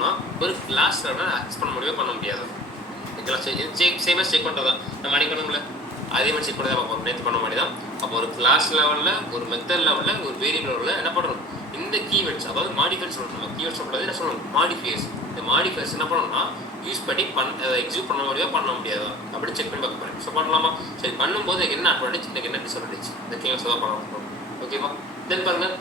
பண்ணோம்னா ஒரு கிளாஸ் லெவலில் ஆக்சஸ் பண்ண முடியவே பண்ண முடியாது. ஓகேங்களா? சேமாக செக் பண்ணுறதா நம்ம அடிக்கணும்ல, அதே மாதிரி செக் பண்ணி தான் பார்ப்போம். நேற்று பண்ண மாதிரி தான். அப்போ ஒரு கிளாஸ் லெவலில், ஒரு மெத்தட் லெவலில், ஒரு வேரியபிள் லெவலில் என்ன பண்ணுறோம், இந்த கீவேர்ட்ஸ், அதாவது மாடிஃபைஸ் சொல்லணும். நம்ம கீவேர்ட்ஸ் சொல்கிறது என்ன சொல்லணும், மாடிஃபையர்ஸ். இந்த மாடிஃபையர்ஸ் என்ன பண்ணணும்னா யூஸ் பண்ணி எக்ஸிக்யூட் பண்ண முடியாது, பண்ண முடியாதா அப்படி செக் பண்ணி பார்க்க போகிறேன். ஸோ பண்ணலாமா? சரி, பண்ணும்போது என்ன அட்வான்டேஜ், எனக்கு என்ன டிஸ்அட்வான்டேஜ், இந்த கீவேர்ட்ஸ் தான் பண்ண போகிறோம். ஓகேவா? தென் பாருங்கள்,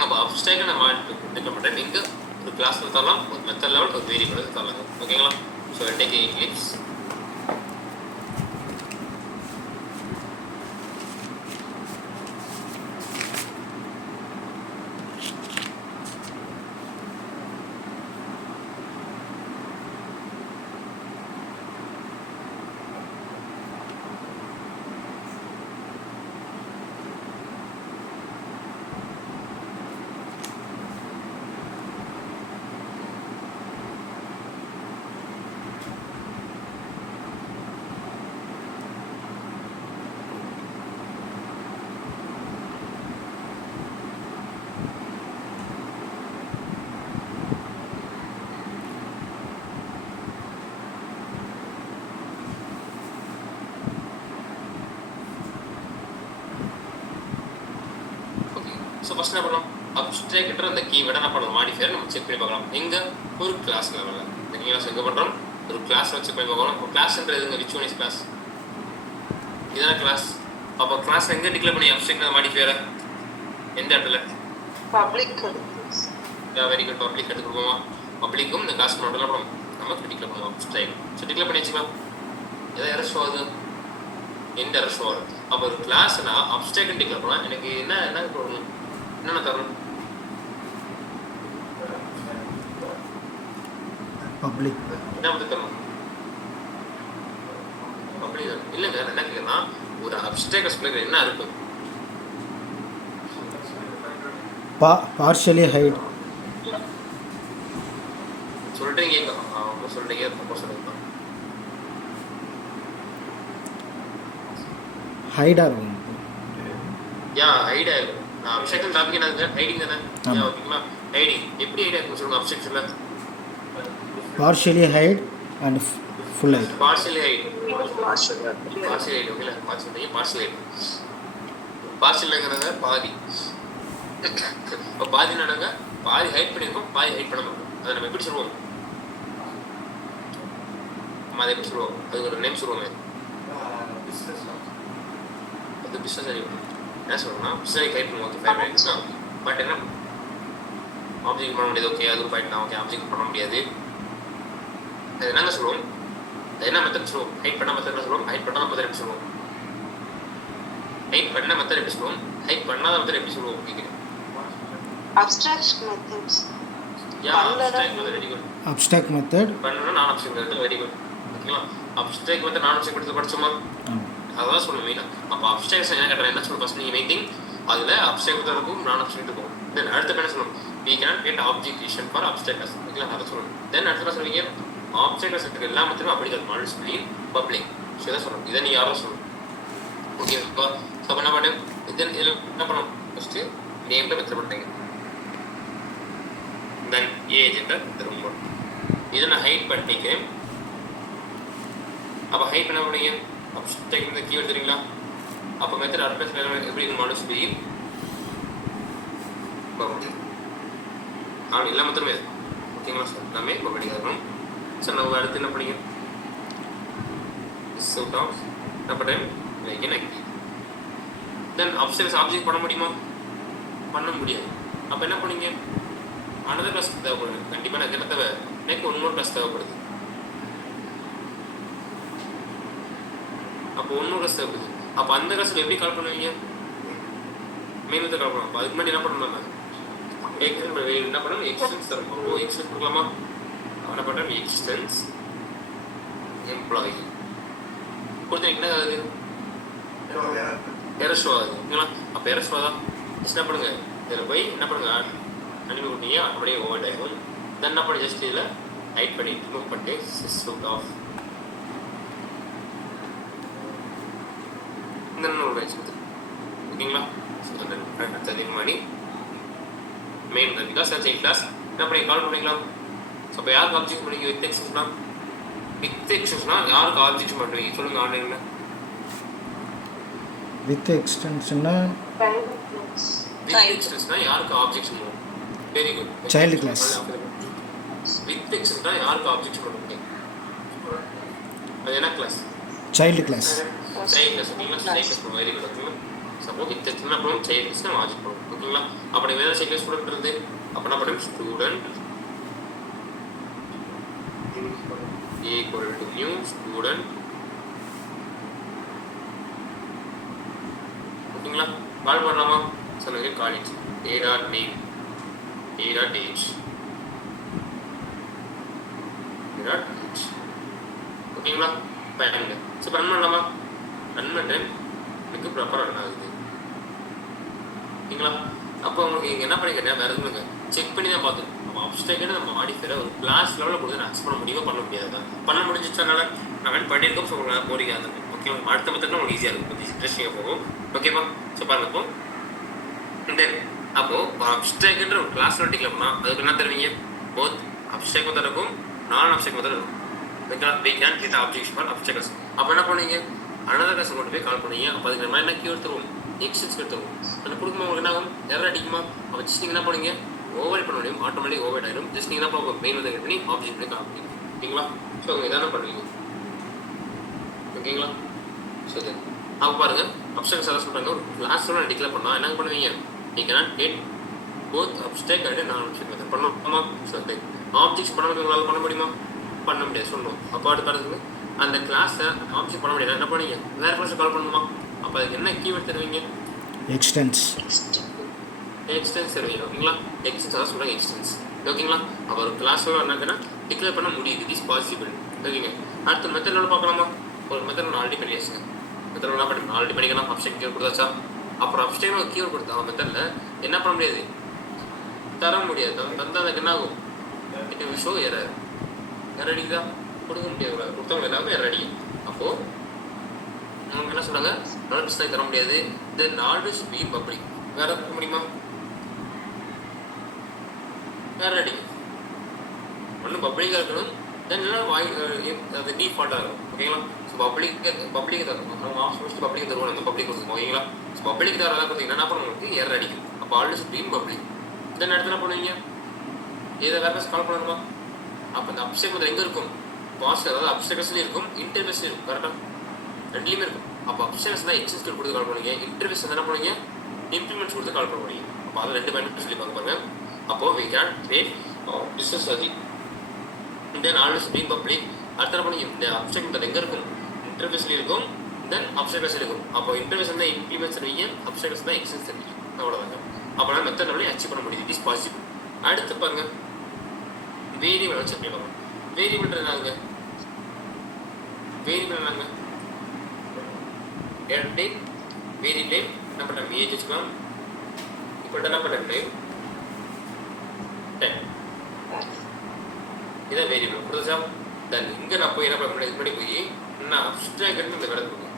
நம்ம அப்ஸ்ட்ராக்டாக நம்ம டிக்ளேர் பண்ணுறேன். இங்கே ஒரு கிளாஸில் தரலாம், ஒரு மெத்தட் லெவல், ஒரு வேரியபிள் தரலாங்க. ஓகேங்களா? So take English. So first என்ன பண்ணலாம், அப்ஸ்ட்ராக்டர் அந்த கீவேர்டை என்ன பண்ணலாம், மாடிஃபையர் நம்ம செக் பண்ணி பார்க்கலாம். எங்கே, ஒரு கிளாஸ் லெவலில். ஓகேங்களா? ஸோ எங்கே பண்ணுறோம், ஒரு கிளாஸ் செக் பண்ணி பார்க்கலாம். இப்போ கிளாஸ்ன்றது எதுங்க, விச் ஒன் இஸ் கிளாஸ், இதான கிளாஸ். அப்போ கிளாஸ் எங்கே டிக்ளேர் பண்ணி அப்ஸ்ட்ராக்டர் மாடிஃபையரை, எந்த இடத்துல, பப்ளிக். வெரி குட், பப்ளிக் எடுத்து கொடுப்போமா. பப்ளிக்கும் இந்த கிளாஸ் நோட்டில் பண்ணுவோம், நம்ம டிக்ளேர் பண்ணுவோம் அப்ஸ்ட்ராக்ட். ஸோ டிக்ளேர் பண்ணி வச்சுக்கலாம். எதாவது எரர் ஷோ ஆகுது, எந்த எரர் ஷோ ஆகுது. அப்போ ஒரு கிளாஸ்னா அப்ஸ்ட்ராக்ட் டிக்ளேர் பண்ணால் எனக்கு என்ன சொல்லணும், என்னென்ன தரணும், பப்ளிக் என்ன வந்து தரணும், பப்ளிக் இல்லைங்க. என்ன கேட்குறேன்னா, ஒரு அப்ஸ்ட்ராக்ட் எக்ஸ்பிளைன் என்ன இருக்கு, partially hide. சொல்றீங்க, அவங்க சொல்றீங்க, தப்பா சொல்றீங்க. ஹைட் ஆகும். யா ஹைட் ஆகும். நான் அப்ஸ்ட்ராக்ட் டாபிக் என்னது, ஹைடிங் தானே. ஓகேங்களா? ஹைடிங் எப்படி ஹைட் ஆகும் சொல்லுங்க அப்ஸ்ட்ராக்ஷன்ல. partially hide and full hide. Partial hide, partial hide. ஓகேல, பார்ஷியல் ஹைட். பார்ஷியல்ங்கிறத பாதி. இப்போ பாதி நடங்க, பாதி ஹைட் பண்ணியிருக்கோம், பாதி ஹைட் பண்ண மாட்டோம். அதை நம்ம எப்படி சொல்லுவோம், நம்ம அதை எப்படி சொல்லுவோம், அதுக்கு ஒரு நேம் சொல்லுவோமே, அது பிஸ்னஸ் அறிவு. என்ன சொல்லணும்னா பிஸ்னஸ் ஹைட் பண்ணுவோம். ஓகே, 5 மினிட்ஸ் தான். பட் என்ன ஆப்ஜெக்ட் பண்ண முடியாது. ஓகே, அது பாயிண்ட் தான். ஓகே, ஆப்ஜெக்ட் பண்ண முடியாது. அது என்னங்க சொல்லுவோம், அது என்ன மெத்தட் சொல்லுவோம், ஹைட் பண்ண மெத்தட் சொல்லுவோம். ஹைட் பண்ணாத மெத்தட் எப்படி சொல்லுவோம், ஹைட் பண்ண மெத்தட் எப்படி சொல்லுவோம், ஹைட் பண்ணாத மெத்தட் எப்படி சொல்லுவோம் கேட்குறேன். abstract methods. Yeah, abstract method very good. abstract method பண்ணனும், நான் அப்ஸ்ட்ராக்ட் மெத்தட் வெரி குட். ஓகேங்களா? அப்ஸ்ட்ராக்ட் மெத்தட் நான் அப்ஸ்ட்ராக்ட் மெத்தட் படிச்சோமா, அதான் சொல்லணும் மெயினாக. அப்போ அப்ஸ்ட்ராக்ஷன் என்ன கேட்டேன், என்ன சொல்லணும் ஃபர்ஸ்ட் நீங்கள் மெயின் திங், அதில் அப்ஸ்ட்ராக்ட் மெத்தட் இருக்கும், நான் அப்ஸ்ட்ராக்ட் இருக்கும். தென் அடுத்த என்ன சொல்லணும், we cannot get objectification for abstract. ஓகேங்களா? அதை சொல்லணும். தென் அடுத்த என்ன சொல்லுவீங்க, ஆப்ஜெக்ட் செட்டுக்கு எல்லா மெத்தடும் அப்படி தான், மாடல் ஸ்பிளின், பப்ளிக். ஸோ இதை சொல்லணும். இதை நீ யாரும் சொல்லணும். ஓகேவா? ஸோ அப்போ என்ன பண்ணேன், தென் இதில் என்ன பண்ணணும், ஃபஸ்ட்டு நேமில் மெத்தட் பண்ணுறீங்க. தென் ஏஜென்ட்டை திரும்ப இதை நான் ஹைட் பண்ணிக்கிறேன். அப்போ ஹைட் பண்ண பண்ணீங்க, அப்ஸ்ட்ராக்ட் இந்த கீவேர்ட் தெரியுங்களா. அப்போ மெத்தட் அட்ரஸ் எப்படி மாடல் ஸ்பிளின் எல்லா மெத்தடுமே. ஓகேங்களா சார், எல்லாமே இப்போ படிக்கணும். சார் நம்ம அடுத்து என்ன பண்ணிங்க, அவுட் ஆஃப் என்ன பண்ணுறேன், லைக் தென் ஆப்ஜெக்ட் பண்ண முடியுமா, பண்ண முடியாது. அப்போ என்ன பண்ணீங்க, அனதர் கிளாஸ் தேவைப்படுது. கண்டிப்பாக எனக்கு என்ன தேவை, எனக்கு இன்னொரு கிளாஸ் தேவைப்படுது. அப்போ இன்னொரு கிளாஸ் தேவைப்படுது. அப்போ அந்த கிளாஸில் எப்படி கால் பண்ணுவீங்க, மெயின் கால் பண்ணலாம். அப்போ அதுக்கு முன்னாடி என்ன பண்ணணும், என்ன பண்ணணும், எக்ஸ்டென்ஸ் தரணும். ஓ, எக்ஸ்டென்ஸ் கொடுக்கலாமா, என்ன பண்ணுறேன், எக்ஸ்டென்ஸ் எம்ப்ளாயி கொடுத்து என்ன ஆகுது, எரர் ஷோ ஆகுது. ஓகேங்களா? அப்போ எரர் ஷோ தான் என்ன பண்ணுங்க, இதில் போய் என்ன பண்ணுங்க, அனுப்பி விட்டீங்க, அப்படியே ஓவர் ஆகும். தென் என்ன பண்ணி ஜஸ்ட் இதில் ஹைட் பண்ணி ரிமூவ் பண்ணிட்டு அவுட் ஆஃப் இந்த ஒரு பேட்ச் கொடுத்து. ஓகேங்களா? அடுத்தது மாதிரி மெயின் கிளாஸ் சர்ச் கிளாஸ் என்ன பண்ணி கால் பண்ணிக்கலாம், ஸோ அப்போ யாருக்கு ஆப்ஜெக்ட் பண்ணுவீங்க வித் எக்ஸ்டென்ஷனா யாருக்கு ஆப்ஜெக்ட் பண்ணுவீங்க சொல்லுங்க ஆன்லைனில். வித் எக்ஸ்டென்ஷன்னா வித் எக்ஸ்டென்ஷனா யாருக்கு ஆப்ஜெக்ட் பண்ணுவோம்? Very good. Child class. With எக்ஸ்டென்ஷனா யாருக்கு ஆப்ஜெக்ட் பண்ணுவீங்க? அது என்ன class? Child class. Child class. ஓகேங்களா? சைல்ட் கிளாஸ் பண்ணுவோம். Very good. ஓகேங்களா? சப்போஸ் வித் எக்ஸ்டென்ஷனா பண்ணுவோம், சைல்ட் கிளாஸ் நம்ம ஆப்ஜெக்ட் பண்ணுவோம். ஓகேங்களா? அப்போ நீங்கள் வேறு சைல்ட் கிளாஸ் ஸ்டூடெண்ட் அப்போ என்ன பண்ணுவோம்? Student equal to new student. ஓகேங்களா? கால் பண்ணலாமா? சொல்லுங்க. College a dot name a dot age a dot age. ஓகேங்களா? பண்ணுங்க. சரி ரன் பண்ணலாமா? ரன் பண்ணுறேன். எனக்கு ப்ராப்பராக ரன் ஆகுது. ஓகேங்களா? அப்போ உங்களுக்கு இங்கே என்ன பண்ணிக்கிறேன், வேறு எதுவும் இல்லைங்க, செக் பண்ணி தான் பார்த்துக்கணும். நம்ம அப்ஸ்ட்ராக்ட் நம்ம மாடிஃபையரை ஒரு கிளாஸ் லெவலில் கொடுத்து நான் அக்செப்ட் பண்ண முடியுமா பண்ண முடியாது. பண்ண முடிஞ்சிச்சனால நான் வேணும் பண்ணியிருக்கோம். ஸோ உங்களுக்கு போறீங்க அந்த ஓகே. அடுத்த மெத்தட்னா உங்களுக்கு ஈஸியாக இருக்கும், கொஞ்சம் இன்ட்ரெஸ்டிங்காக போகும். ஓகேவா? ஸோ பாருங்க. இப்போ தென் அப்போது அப்ஸ்ட்ராக்ட்ன்ற ஒரு கிளாஸ் லெவல் டிக்ளேர் பண்ணால் அதுக்கு என்ன தருவீங்க? போத் அப்ஸ்ட்ராக்ட் மெத்தட் இருக்கும், நான் அப்ஸ்ட்ராக்ட் மெத்தட் இருக்கும். ஓகேங்களா? We can create objects for abstracts. அப்போ என்ன பண்ணுவீங்க? அனதர் கிளாஸ் கொண்டு போய் கால் பண்ணுவீங்க. அப்போ அதுக்கு நம்ம என்ன கீ எடுத்துருவோம்? எக்ஸ்டென்ஸ் எடுத்துருவோம். அந்த கொடுக்கும்போது உங்களுக்கு என்ன ஆகும்? எரர் அடிக்குமா? அப்போ ஜஸ்ட் நீங்கள் என்ன பண்ணுவீங்க? ஓவர் பண்ண முடியும், ஆட்டோமேட்டிக் ஓவர் ஆகிடும். ஜஸ்ட் நீங்கள் என்ன பண்ணுவோம்? மெயின் வந்து கட் பண்ணி ஆப்ஜெக்ட் பண்ணி கால் பண்ணுவீங்க. ஓகேங்களா? ஸோ அவங்க இதான பண்ணுவீங்க. ஓகேங்களா? ஸோ தென் அப்போ பாருங்கள், அப்ஸ்ட்ராக்ட் சார் சொல்கிறாங்க ஒரு கிளாஸ் லெவல் டிக்ளேர் பண்ணால் என்ன பண்ணுவீங்க? You cannot get both abstract and நான் அப்ஸ்ட்ராக்ட் மெத்தட் பண்ணணும். ஆமாம். ஸோ தென் ஆப்ஜெக்ட்ஸ் பண்ண உங்களால் பண்ண முடியுமா? பண்ண முடியாது சொல்லணும். அப்போ அடுத்து பாருங்க, அந்த கிளாஸை ஆப்ஜெக்ட் பண்ண முடியாது. என்ன பண்ணுவீங்க? வேறு கிளாஸை கால் பண்ணணுமா? அப்போ அதுக்கு என்ன கீவேர்ட் தருவீங்க? எக்ஸ்டென்ஸ். எக்ஸ்டென்ஸ் தருவீங்க. ஓகேங்களா? எக்ஸ்டென்ஸ் அதான் சொல்கிறாங்க, எக்ஸ்டென்ஸ். ஓகேங்களா? அப்போ ஒரு கிளாஸ் என்னன்னா டிக்ளேர் பண்ண முடியுது. It is possible. ஓகேங்க. அடுத்த மெத்தடோட பார்க்கலாமா? ஒரு மெத்தட் நான் ஆல்ரெடி பண்ணியாச்சுங்க. மெத்தட் என்ன பண்ணி ஆல்ரெடி பண்ணிக்கலாம். அப்ஸ்ட்ராக்ட் கீவேர்ட் கொடுத்தாச்சா? அப்புறம் அப்ஸ்ட்ராக்ட் ஒரு கீவேர்ட் கொடுத்தா மெத்தடில் என்ன பண்ண முடியாது? தர முடியாது. தந்தால் அதுக்கு என்ன ஆகும்? It will show error. Error அடிக்குதா? கொடுக்க முடியாது. கொடுத்தவங்க எல்லாமே எரர் அடிக்கும். அப்போது அவங்க என்ன சொல்கிறாங்க? நோட்ஸ் தர முடியாது. தென் ஆல்வேஸ் பி பப்ளிக். வேறு இருக்க முடியுமா? வேறு அடிக்கும். ஒன்று பப்ளிக்காக இருக்கணும். தென் எல்லாம் அது டீஃபால்ட்டாக இருக்கும். ஓகேங்களா? ஸோ பப்ளிக்கு தரணும். நம்ம ஆப்ஷன் பப்ளிக் தருவோம். அந்த பப்ளிக் கொடுத்துருக்கோம். ஓகேங்களா? ஸோ பப்ளிக் தரதான் பார்த்தீங்கன்னா என்ன பண்ணுவோம்? எரர் அடிக்கும். அப்போ ஆல்வேஸ் பி பப்ளிக். தென் அடுத்து என்ன பண்ணுவீங்க? இதை வேறு கால் பண்ணணுமா? அப்போ அந்த அப்ஸ்ட்ராக்ட் எங்கே இருக்கும்? பாஸ்ட், அதாவது அப்ஸ்ட்ராக்ட்ஸ்லேயும் இருக்கும், இன்டர்ஃபேஸ்லையும் இருக்கும். கரெக்டாக ரெண்டுலேயுமே இருக்கும். அப்போ அப்ஸ்ட்ராக்ட்ஸ் தான் எக்ஸ்டென்ஸ் கொடுத்து கால் பண்ணுவீங்க. இன்டர்ஃபேஸ் என்ன பண்ணுவீங்க? இம்ப்ளிமெண்ட்ஸ் கொடுத்து கால் பண்ணுவீங்க. அப்போ அதில் ரெண்டு பெனிஃபிட் சொல்லி பார்க்க பாருங்க. அப்போது we can create business logic. Then always being public. அடுத்த என்ன பண்ணுவீங்க? இந்த அப்ஸ்ட்ராக்ட் எங்கே இருக்கும்? இன்டர்ஃபேஸ்லேயும் இருக்கும், தென் அப்ஸ்ட்ராக்ட்ஸ் இருக்கும். அப்போ இன்டர்ஃபேஸ் தான் இம்ப்ளிமெண்ட்ஸ் தருவீங்க, அப்ஸ்ட்ராக்ட்ஸ் தான் எக்ஸ்டென்ஸ் தருவீங்க. அவ்வளோதாங்க. அப்போனா மெத்தட் நம்மளே அச்சீவ் பண்ண முடியுது. It is possible. அடுத்து பாருங்க, வேரியபிள் வச்சு எப்படி பார்க்கணும்? வேரியபிள் என்னங்க? வேரியபிள் என்னங்க? டைப் வேரியபிள் என்ன பண்ணுறேன்? ஏஜ் வச்சுக்கலாம். இப்போ என்ன பண்ணுறேன்? இதான் வேரியபிள் கொடுத்தா. தென் இங்கே நான் போய் என்ன பண்ண முடியாது? முன்னாடி போய் நான் அப்ஸ்ட்ராக்ட் இந்த கடை கொடுக்கும்.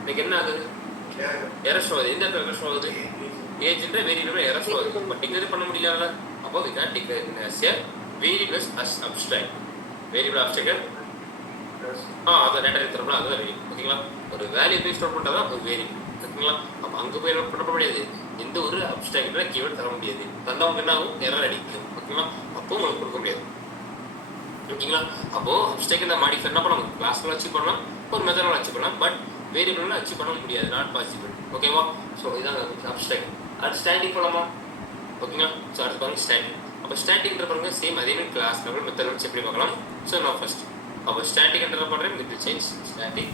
இன்னைக்கு என்ன ஆகுது? எரர் ஷோ ஆகுது. எந்த இடத்துல எரர் ஷோ ஆகுது? ஏஜ்ன்ற வேரியபிள் எரர் ஷோ ஆகுது. பட் டிக்ளேர் பண்ண முடியல. அப்போ we can declare as a variable as abstract. Variable abstract அதை டேட்டா எடுத்துறோம்ல, அதுதான் வேரியபிள். ஓகேங்களா? ஒரு வேல்யூ போய் ஸ்டோர் பண்ணுறதா ஒரு வேரியபிள். ஓகேங்களா? அப்போ அங்கே போய் என்ன பண்ண முடியாது? எந்த ஒரு அப்ஸ்ட்ராக்ட்ல கீவேர்ட் தர முடியாது. தந்தவங்க என்ன ஆகும்? எரர் அடிக்கும். ஓகேங்களா? அப்போ உங்களுக்கு கொடுக்க முடியாது. ஓகேங்களா? அப்போது அப்ஸ்ட்ராக்ட் மாடிஃபை என்ன பண்ணலாம்? கிளாஸ்ல அச்சீவ் பண்ணலாம், ஒரு மெத்தடில் அச்சீவ் பண்ணலாம். பட் வேரியபிளில் அச்சீவ் பண்ண முடியாது. Not possible. ஓகேவா? ஸோ இதான் அப்ஸ்ட்ராக்ட். அடுத்து ஸ்டாட்டிக் போகலாமா? ஓகேங்களா? ஸோ அடுத்து பாருங்க ஸ்டாட்டிக். அப்போ ஸ்டாட்டிக்ன்ற பாருங்க சேம் அதே மாதிரி கிளாஸ் லெவல் மெத்தட் வச்சு எப்படி பார்க்கலாம்? ஸோ நான் ஃபர்ஸ்ட் அப்போ ஸ்டாட்டிக் என்ன பண்ணுறேன்? With change static.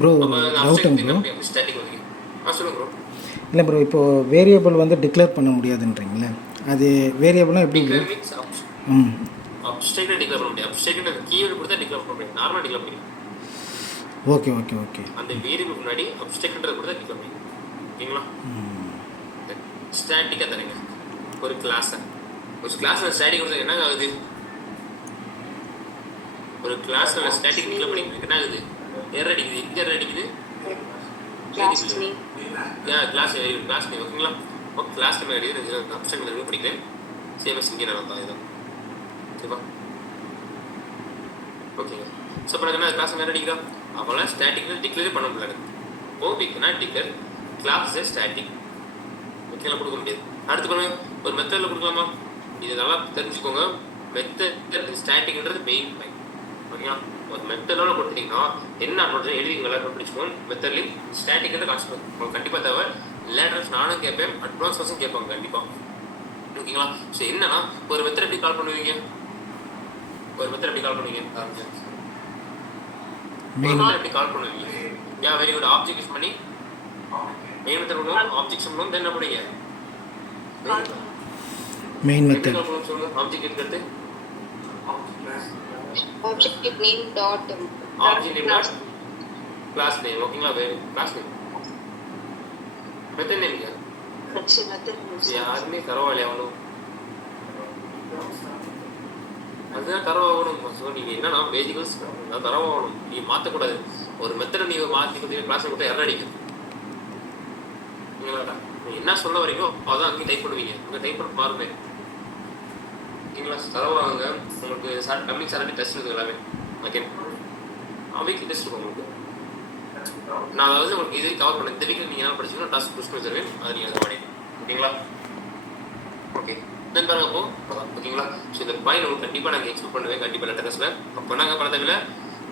ப்ரோ டவுட்டுங்க ப்ரோ. ஸ்டாட்டிக் வந்து சொல்லுங்க ப்ரோ. இல்லை ப்ரோ, இப்போது வேரியபிள் வந்து டிக்ளேர் பண்ண முடியாதுன்றீங்களே, அது வேரியபிளாக எப்படி ப்ரோ? அப்ஸ்ட்ராக்ட் டிக்ளேர் பண்ண முடியாது. அப்ஸ்ட்ராக்ட் கீவேர்ட் கொடுத்தா டிக்ளேர் பண்ண முடியாது. நார்மலாக டிக்ளேர் பண்ணிக்கலாம். Okay okay okay. அந்த வேரியபிள் முன்னாடி அப்ஸ்ட்ராக்ட்ன்றத கொடுத்தா டிக்ளேர் பண்ணிக்கலாம். ஓகேங்களா? ஸ்டாட்டிக்காக தரீங்க ஒரு கிளாஸை. ஒரு கிளாஸில் ஸ்டாட்டிக் கொடுத்தா என்ன ஆகுது? ஒரு கிளாஸில் ஸ்டாட்டிக் டிக்ளேர் பண்ணி என்ன ஆகுது? எரர் அடிக்குது. எங்கே எரர் அடிக்குது? Class name. Class variable class name. ஓகேங்களா? இப்போ கிளாஸ் நேம் எழுதி அப்ஸ்ட்ராக்ட் மெத்தட் படிக்கிறேன். சேமஸ் இங்கே நான் தான் இதுதான் சரிப்பா. ஓகேங்க. ஸோ இப்போ எனக்கு என்ன கிளாஸ் நேம் அடிக்கிறோம், அப்போல்லாம் ஸ்டாட்டிக்கில் டிக்ளேர் பண்ண முடியல. ஓபிக்குனா டிக்ளேர் கிளாஸ் ஸ்டாட்டிக் ஓகேலாம் கொடுக்க முடியாது. அடுத்து பாருங்க ஒரு மெத்தடில் கொடுக்கலாமா, இது நல்லா தெரிஞ்சுக்கோங்க. மெத்தட் ஸ்டாட்டிக்ன்றது மெயின் பாயிண்ட் ஓகேங்களா. ஒரு மெத்தடோட கொடுத்துட்டீங்கன்னா என்ன அட்வான்டேஜ் எழுதிங்க எல்லாரும் பிடிச்சிக்கோங்க. மெத்தட்லையும் ஸ்டாட்டிக்ன்ற கான்செப்ட் உங்களுக்கு கண்டிப்பாக தேவை. லேட்டர்ஸ் நானும் கேட்பேன், அட்வான்ஸ் பர்சன் கேட்பாங்க கண்டிப்பாக ஓகேங்களா. ஸோ என்னன்னா ஒரு மெத்தட் எப்படி கால் பண்ணுவீங்க, ஒரு மெத்தட் எப்படி கால் பண்ணுவீங்க எப்படி கால் பண்ணுவீங்க. Yeah very good. Object use பண்ணி மெயின் மெத்தட் பண்ணுவோம். ஆப்ஜெக்ட் பண்ணுவோம் தென் என்ன பண்ணுவீங்க மெயின் மெத்தட். சொல்லுங்க ஆப்ஜெக்ட் எடுத்து object name dot object name dot class name ஓகேங்களா. Class name method name method names. யாருமே தரவாயில்லையா அவனும் அதுதான் தரவாகணும். ஸோ நீங்கள் என்னன்னா பேசிக்கல்ஸ் தரவாகணும். நீங்கள் மாற்றக்கூடாது. ஒரு மெத்தடை நீங்கள் மாற்றி கொடுத்தீங்க கிளாஸ் கொடுத்தா எல்லாம் அடிக்குது. நீங்கள் என்ன சொல்ல வரீங்களோ அதான் அங்கேயும் டைப் பண்ணுவீங்க. உங்கள் டைப் பண்ண மாறுமே ஓகேங்களா. தரவாங்க உங்களுக்கு கம்மிங் சாரண்டி டெஸ்ட் இருக்குது எல்லாமே ஓகே. வீக்லி டெஸ்ட் இருக்கும் உங்களுக்கு. நான் அதாவது உங்களுக்கு இது கவர் பண்ணேன். இந்த வீக்கில் நீங்கள் என்ன படிச்சீங்கன்னா டாஸ்க் புஷ் பண்ணி தருவேன். அதை நீங்கள் அதை பண்ணிடுங்க ஓகேங்களா. ஓகே தென் பாருங்க அப்போ ஓகேங்களா. ஸோ இந்த பாயிண்ட் உங்களுக்கு கண்டிப்பாக நாங்கள் எக்ஸ்பிளைன் பண்ணுவேன் கண்டிப்பாக லெட்டர்ஸில். அப்போ நாங்கள் பண்ண தேவையில்ல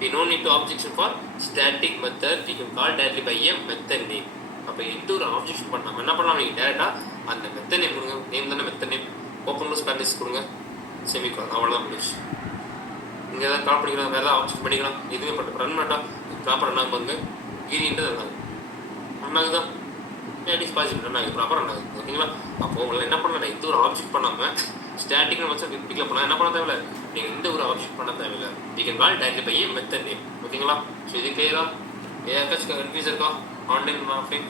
we no need to objection for static method we can call directly by a method name. அப்போ எந்த ஒரு ஆப்ஜெக்ஷன் பண்ணாமல் என்ன பண்ணலாம், நீங்கள் டேரெக்டாக அந்த மெத்தட் நேம் கொடுங்க. நேம் தானே method name. Open close parenthesis கொடுங்க. செமிகோலன் அவ்வளோதான் முடிச்சு. இங்கே எதாவது கால் பண்ணிக்கலாம், வேறு ஏதாவது ஆப்ஜெக்ட் பண்ணிக்கலாம். எதுவுமே பண்ண ரன் பண்ணா ப்ராப்பர் ரன் ஆகும் பாருங்க. கீரின்றது ரன் ஆகும். ரன் ஆகுதா ஸ்டாட்டிக் பாசிட்டிவ் ரன் ஆகுது ப்ராப்பர் ரன் ஆகுது ஓகேங்களா. அப்போ உங்களை என்ன பண்ணலாம், எந்த ஒரு ஆப்ஜெக்ட் பண்ணாமல் ஸ்டாட்டிக்னு வச்சு டிக்ளேர் பண்ணால் என்ன பண்ண தேவையில்ல, நீங்கள் எந்த ஒரு ஆப்ஜெக்ட் பண்ண தேவையில்லை. You can call directly by method name ஓகேங்களா. ஸோ இது கிளியரா? ஏதாச்சும் கன்ஃபியூஸ் இருக்கா ஆன்லைன் ஆஃப்லைன்?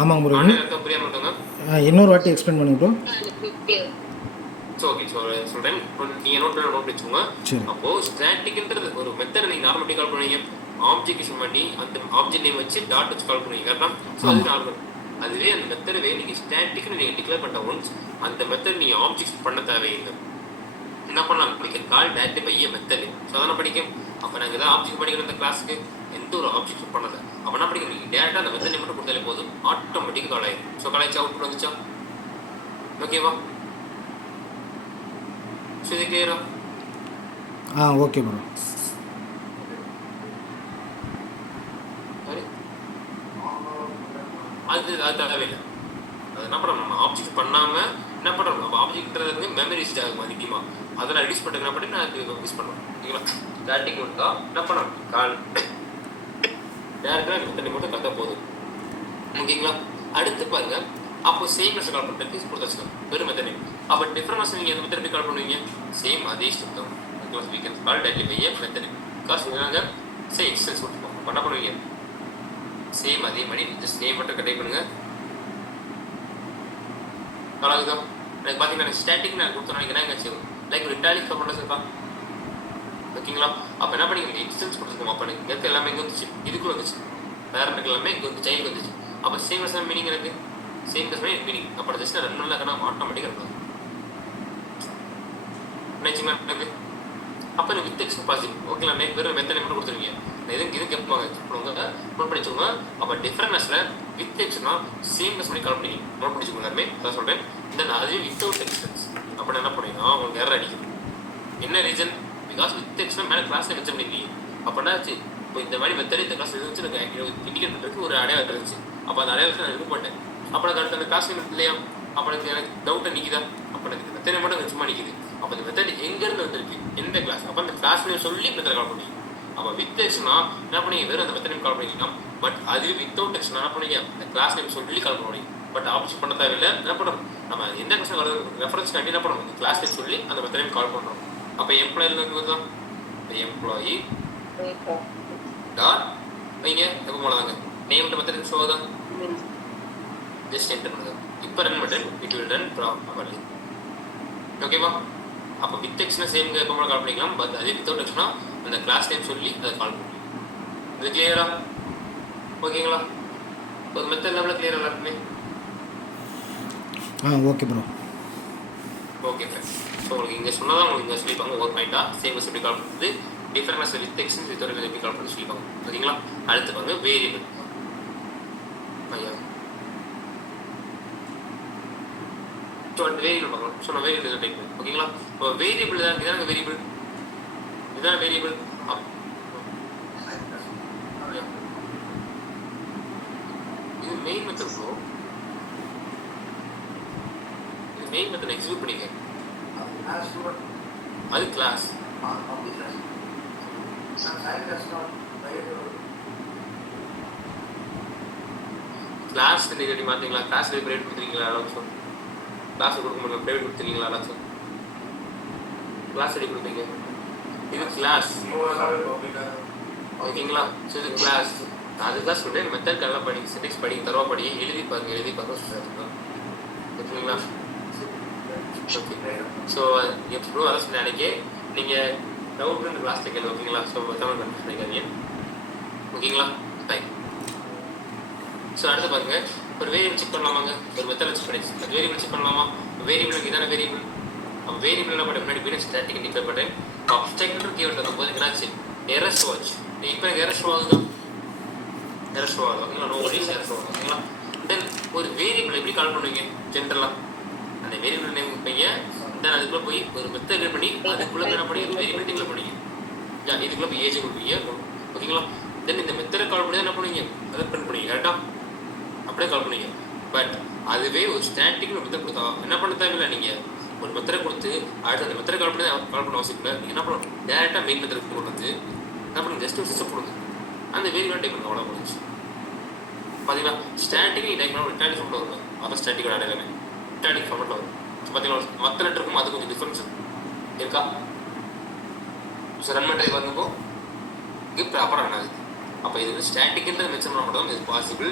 ஆமாங்க ப்ரோ. ஆன்லைன் இருக்கா புரியாமல் இருக்காங்க? இன்னொரு வாட்டி எக்ஸ்பிளைன் பண்ணுங்க ப்ரோ. ஸோ ஓகே சொல்கிறேன். நீங்கள் நோட் வச்சுக்கோங்க. சரி. அப்போது ஸ்டாட்டிக்ன்றது ஒரு மெத்தட் நீங்கள் நார்மல் எப்படி கால் பண்ணுவீங்க, ஆப்ஜெக்ட் யூஸ் பண்ணி அந்த ஆப்ஜெக்ட் நேம் வச்சு டாட் வச்சு கால் பண்ணுவீங்க கரெக்டாக. ஸோ அது நார்மல். அதுவே அந்த மெத்தடவே நீங்கள் ஸ்டாட்டிக்னு நீங்கள் டிக்ளேர் பண்ண ஒன்ஸ் அந்த மெத்தட் நீங்கள் ஆப்ஜெக்ட் பண்ண தேவையில்லை. என்ன பண்ணலாம், படிக்க கால் டேரக்ட்லி பை மெத்தட். ஸோ அதான் படிக்கும். அப்போ நாங்கள் எதாவது ஆப்ஜெக்ட் படிக்கிற அந்த கிளாஸுக்கு எந்த ஒரு ஆப்ஜெக்ட் பண்ணலை. அப்போ என்ன படிக்கணும், நீங்கள் டேரெக்டாக அந்த மெத்தட் மட்டும் கொடுத்தாலே போதும், ஆட்டோமேட்டிக்காக கால் ஆயிடும். ஸோ கால் ஆயிடுச்சா, அவுட் வந்துச்சா, ஓகேவா? ஸோ இது கிளியரா? Okay bro. அது தேவையில்லை. அது என்ன பண்ணுறோம், நம்ம ஆப்ஜெக்ட் பண்ணாமல் என்ன பண்ணுறோம், நம்ம ஆப்ஜெக்ட்ன்றது வந்து மெமரிஸ் ஆகும் அதிகமாக. அதெல்லாம் ரெடியூஸ் பண்ணுறதுனா பண்ணி நான் இது யூஸ் பண்ணுவேன் ஓகேங்களா. ஸ்டாட்டிக் கொடுத்தா என்ன பண்ணலாம், கால் டேரக்டாக மெத்தட் மட்டும் கரெக்டாக போதும் ஓகேங்களா. அடுத்து பாருங்க, அப்போ சேம் மெத்தட் கால் பண்ணுறது கொடுத்தாச்சுன்னா வெறும் மெத்தட். அப்போ டிஃப்ரெண்ட் நீங்கள் எந்த மெத்தட் எப்படி கால் பண்ணுவீங்க, சேம் அதே ஸ்டெப் தான் ஓகேவா. We can call directly by method. Because நாங்கள் சேம் எக்ஸல்ஸ் கொடுத்துப்போம். என்ன பண்ணுவீங்க, சேம் அதே மாதிரி ஜஸ்ட் நேம் மட்டும் டைப் பண்ணுங்க. அவ்வளோதா. எனக்கு பார்த்தீங்கன்னா ஸ்டாட்டிக் நான் கொடுத்தோம் நினைக்கிறேன் எங்காச்சு லைக் ஒரு இட்டாலிக் கமெண்ட்ஸ் இருக்கா ஓகேங்களா. அப்போ என்ன பண்ணிங்க, எக்ஸ்டென்ஸ் கொடுத்துருக்கோம். அப்போ எனக்கு இங்கே எல்லாமே இங்கே வந்துச்சு, இதுக்குள்ள வந்துச்சு, பேரண்ட் எல்லாமே இங்கே வந்து சைல்டு வந்துச்சு. அப்போ சேம் கஸ்டம் மீனிங் எனக்கு சேம் கஸ்டம் மீனிங். அப்போ ஜஸ்ட் நான் 2 நாள் இருக்கா ஆட்டோமேட்டிக்காக இருக்கும் நினைச்சிங்களா எனக்கு. அப்போ எனக்கு வித் எக்ஸ்ட் பாசிட்டிவ் ஓகேங்களா. வெறும் மெத்தட் மட்டும் கொடுத்துருவீங்க. இது கேட்பாங்க நோட் பண்ணிச்சுக்கோங்க. அப்போ டிஃப்ரெண்ட்னஸில் வித் எக்ஸ்ட்னா சேம் கஸ் பண்ணி கால் பண்ணி நோட் பண்ணிச்சுக்கோங்க எல்லாருமே. அதான் சொல்கிறேன். தென் அதுவே வித்தவுட் எக்ஸ்டென்ஸ் அப்படி என்ன பண்ணுவீங்கன்னா உங்களுக்கு எரர் அடிக்கும். என்ன ரீசன், பிகாஸ் வித் எக்ஸ்ட்னா மேலே கிளாஸில் மென்ஷன் பண்ணிருக்கீங்க. அப்போ என்னாச்சு, இப்போ இந்த மாதிரி மெத்தட் இந்த கிளாஸ் இருந்துச்சு எனக்கு இண்டிகேட் பண்ணுறதுக்கு ஒரு அடையாளம் இருந்துச்சு. அப்போ அந்த அடையாளத்தை நான் ரிமூவ் பண்ணிட்டேன். அப்போ எனக்கு அடுத்த அந்த கிளாஸ் இல்லையா, அப்போ எனக்கு டவுட்டை நிற்கிதா, அப்போ எனக்கு மெத்தட் மட்டும் சும்மா நிற்கிது. அப்போ இந்த மெத்தட் எங்கேருந்து வந்துருக்கு, எந்த கிளாஸ், அப்போ அந்த கிளாஸ்லேயே சொல்லி மெத்தட் கால் பண்ணி. அப்போ வித் எக்ஸ்னா என்ன பண்ணீங்க, வெறும் அந்த மெத்தட் நேம் கால் பண்ணிக்கலாம். பட் அது வித்தவுட் எக்ஸ்னா என்ன பண்ணீங்க, அந்த கிளாஸ் நேம் சொல்லி கால் பண்ண முடியும். பட் ஆப்ஷன் பண்ண தேவையில்லை. என்ன பண்ணுறோம், நம்ம எந்த கிளாஸ் வருது ரெஃபரன்ஸ் காட்டி என்ன பண்ணுறோம், இந்த கிளாஸ் நேம் சொல்லி அந்த மெத்தட் நேம் கால் பண்ணுறோம். அப்போ எம்ப்ளாயிலேருந்து வருதா, எம்ப்ளாயி டாட் வைங்க எப்போ போனதாங்க நேம் மெத்தட் ஷோ தான் ஜஸ்ட் என்டர் பண்ணுங்க. இப்போ run button it will run properly ஓகேவா. அப்போ வித் எக்ஸ்னா சேம் எப்போ கூட கால் பண்ணிக்கலாம். பட் அதே வித்தவுட் எக்ஸ்னா அந்த கிளாஸ் நேம் சொல்லி அதை கால் பண்ணுவோம். இது கிளியரா ஓகேங்களா. ஒரு மெத்தட் லெவலில் கிளியர் எல்லாருக்குமே okay bro. Okay fine. So உங்களுக்கு இங்கே சொன்னால் தான் உங்களுக்கு இங்கே சொல்லிப்பாங்க ஒரு பாயிண்ட்டாக சேம் எப்படி கால் பண்ணுறது, different class with extends with எப்படி கால் பண்ணி சொல்லிப்பாங்க. ஓகேங்களா? அடுத்து பாருங்க வேரியபிள். ஐயா ஸோ அந்த வேரியபிள் பார்க்கலாம். ஸோ நான் வேரியபிள் டைப் பண்ணேன். ஓகேங்களா? இப்போ வேரியபிள் தான் இதாங்க வேரியபிள், இதுதான் வேரியபிள். இது மெயின் மெத்தட் ப்ரோ. இது மெயின் மெத்தட் எக்ஸிக்யூட் பண்ணிக்க. அது கிளாஸ். கிளாஸ் ரெடி மாத்தீங்களா? கிளாஸ் பிரைவேட் கொடுத்துருக்கீங்களா? யாராச்சும் கிளாஸ் கொடுக்க முடியும், பிரைவேட் கொடுத்துருக்கீங்களா? யாராச்சும் கிளாஸ் ரெடி கொடுத்தீங்க. இது கிளாஸ். ஓகேங்களா? ஸோ இது கிளாஸ். அதுதான் சொல்றேன், மெத்தட் எல்லாம் படி, சின்டெக்ஸ் படி, தரவா படி, எழுதி பாருங்க சொல்லுங்க. ஓகேங்களா? ஓகே. ஸோ எப்போ அதான் சொன்னேன் அன்றைக்கி நீங்கள் டவுட் இந்த கிளாஸ் கேட்கல. ஓகேங்களா? ஸோ தமிழ் பண்ணிக்காதீங்க. ஓகேங்களா? ரைட். ஸோ அடுத்து பாருங்க, ஒரு வேரியபிள் செக் பண்ணலாமாங்க, ஒரு மெத்தட் செக் பண்ணிச்சு. அது வேரியபிள் செக் பண்ணலாமா? வேரியபிளுக்கு இதான வேரியபிள். வேரியபிள் என்ன பண்ண முன்னாடி பின்னாடி ஸ்டாட்டிக் டிக்ளேர் பண்ணேன். அப்ஸ்ட்ராக்ட் கீவேர்ட் வரும்போது என்னாச்சு? எரர் ஷோ ஆச்சு. இப்போ எனக்கு எரர் ஷோ ஆகுது. எரர் ஷோ ஆகுது. ஓகேங்களா? நோ வரிஸ், எரர் ஷோ ஆகுது. ஓகேங்களா? தென் ஒரு வேரியபிள் எப்படி கால் பண்ணுவீங்க ஜென்ரலாக? அந்த வேரியபிள் நேம் வைப்பீங்க. தென் அதுக்குள்ளே போய் ஒரு மெத்தட் கிரியேட் பண்ணி அதுக்குள்ளே என்ன பண்ணி வேரியபிள் டிக்ளேர் பண்ணுவீங்க. இதுக்குள்ளே போய் ஏஜ் கொடுப்பீங்க. ஓகேங்களா? தென் இந்த மெத்தடை கால் பண்ணி என்ன பண்ணுவீங்க? அதை பிரிண்ட் பண்ணுவீங்க. கரெக்டாக அப்படியே கால் பண்ணுவீங்க. பட் அதுவே ஒரு ஸ்டாட்டிக் மெத்தட் கொடுத்தா என்ன பண்ண தேவையில்லை. நீங்கள் ஒரு மெத்தடை கொடுத்து அடுத்து அந்த மெத்தடை கால் பண்ண அவசியம் இல்லை. நீங்கள் என்ன பண்ணணும், டேரெக்டாக மெயின் மெத்தட் கொண்டு வந்து என்ன பண்ணுங்க, ஜஸ்ட் ஒரு சிஸ்டம் கொடுங்க. அந்த வேரியபிள் டைப் பண்ணுங்க. அவ்வளோ முடிஞ்சு. பார்த்தீங்களா? ஸ்டாட்டிக் டைப் பண்ண ரிட்டாலிக் ஃபார்மெட் வருங்க. அதான் ஸ்டாட்டிக்கோட அடையாளமே ரிட்டாலிக் ஃபார்மெட்டில் வரும். பார்த்தீங்களா? மற்ற லெட்டருக்கும் அது கொஞ்சம் டிஃப்ரென்ஸ் இருக்கா? ஸோ ரன் பண்ணுறது வரப்போ இது ப்ராப்பராக ஆனது. அப்போ இது வந்து ஸ்டாட்டிக்ன்றது மென்ஷன் பண்ண மட்டும் தான் இது பாசிபிள்.